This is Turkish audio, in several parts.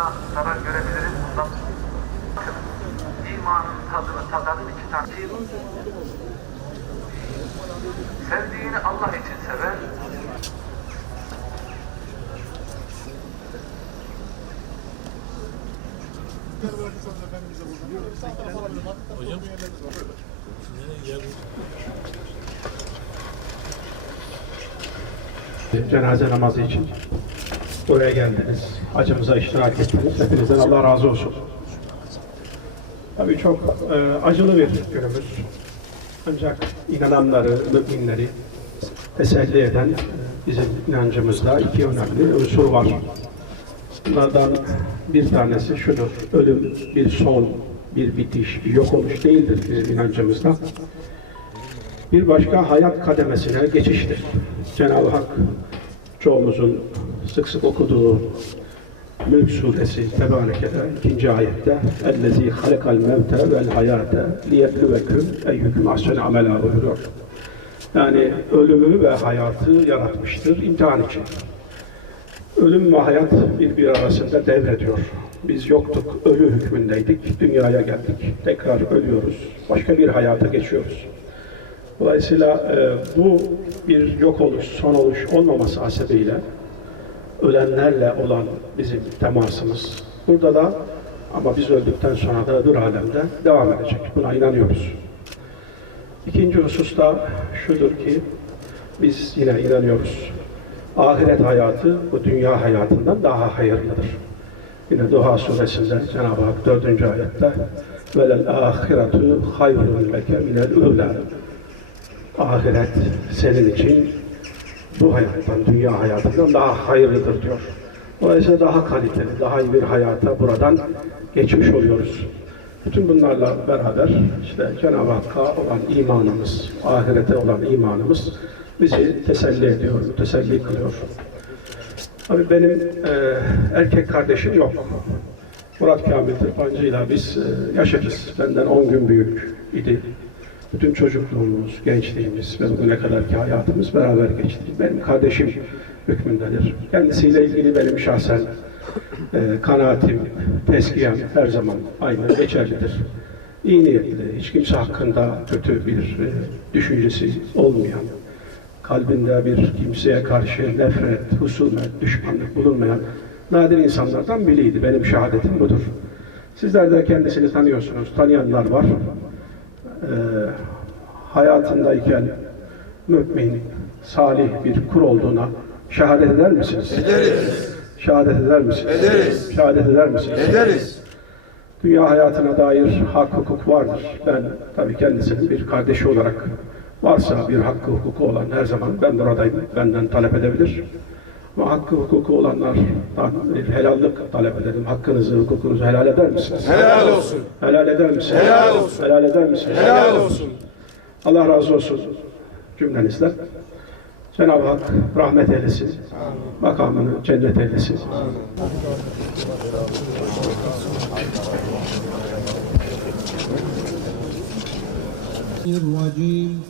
da zarar görebiliriz. Bundan Bakın, imanın tadını tadanın iki tane. Sevdiğini Allah için sever, cenaze namazı için buraya geldiniz. Acımıza iştirak ettiniz. Hepinizden Allah razı olsun. Tabii çok e, acılı bir günümüz. Ancak inananları, müminleri teselli eden e, bizim inancımızda iki önemli unsur var. Bunlardan bir tanesi şudur. Ölüm bir son, bir bitiş, bir yok oluş değildir bizim inancımızda. Bir başka hayat kademesine geçiştir. Cenab-ı Hak çoğumuzun sık sık okuduğu Mülk suresi Tebareke'de ikinci ayette اَلَّذ۪ي خَلَقَ الْمَوْتَ وَالْحَيَاةَ لِيَبْلُوَكُمْ اَيُّكُمْ اَحْسَنُ عَمَلًا buyuruyor. Yani ölümü ve hayatı yaratmıştır imtihan için. Ölüm ve hayat birbiri arasında devrediyor. Biz yoktuk, ölü hükmündeydik, dünyaya geldik. Tekrar ölüyoruz, başka bir hayata geçiyoruz. Dolayısıyla e, bu bir yok oluş, son oluş olmaması hasebiyle ölenlerle olan bizim temasımız burada da ama biz öldükten sonra da öbür alemde devam edecek. Buna inanıyoruz. İkinci husus da şudur ki biz yine inanıyoruz. Ahiret hayatı bu dünya hayatından daha hayırlıdır. Yine Duha suresinde Cenab-ı Hak dördüncü ayette velel ahiretu hayrun leke minel ula ahiret senin için bu hayattan, dünya hayatından daha hayırlıdır diyor. Dolayısıyla daha kaliteli, daha iyi bir hayata buradan geçmiş oluyoruz. Bütün bunlarla beraber işte Cenab-ı Hakk'a olan imanımız, ahirete olan imanımız bizi teselli ediyor, teselli kılıyor. Tabii benim e, erkek kardeşim yok. Murat Kamil Tırpancı ile biz e, yaşarız. Benden 10 gün büyük idi. Bütün çocukluğumuz, gençliğimiz ve bugüne kadarki hayatımız beraber geçti. Benim kardeşim hükmündedir. Kendisiyle ilgili benim şahsen e, kanaatim, tezkiyem her zaman aynı geçerlidir. İyi niyetli, hiç kimse hakkında kötü bir e, düşüncesi olmayan, kalbinde bir kimseye karşı nefret, husumet, düşmanlık bulunmayan nadir insanlardan biriydi. Benim şehadetim budur. Sizler de kendisini tanıyorsunuz, tanıyanlar var. Ee, hayatındayken mümin, salih bir kul olduğuna şehadet eder misiniz? Ederiz. Şehadet eder misiniz? Ederiz. Şehadet eder misiniz? Ederiz. Dünya hayatına dair hak hukuk vardır. Ben tabii kendisinin bir kardeşi olarak varsa bir hakkı hukuku olan her zaman ben buradayım. Benden talep edebilir Ama hakkı hukuku olanlardan bir helallik talep edelim. Hakkınızı, hukukunuzu helal eder misiniz? Helal olsun. Helal eder misiniz? Helal olsun. Helal eder misiniz? Helal olsun. Allah razı olsun cümlenizden. Cenab-ı Hak rahmet eylesin. Makamını cennet eylesin. الرجيم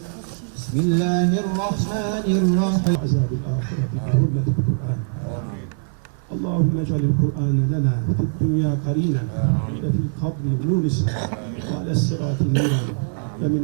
بسم الله الرحمن الرحيم. عذاب الآخرة بحرمة القرآن. اللهم اجعل القرآن لنا في الدنيا قرينا وفي القبر مونسا وعلى الصراط نورا ومن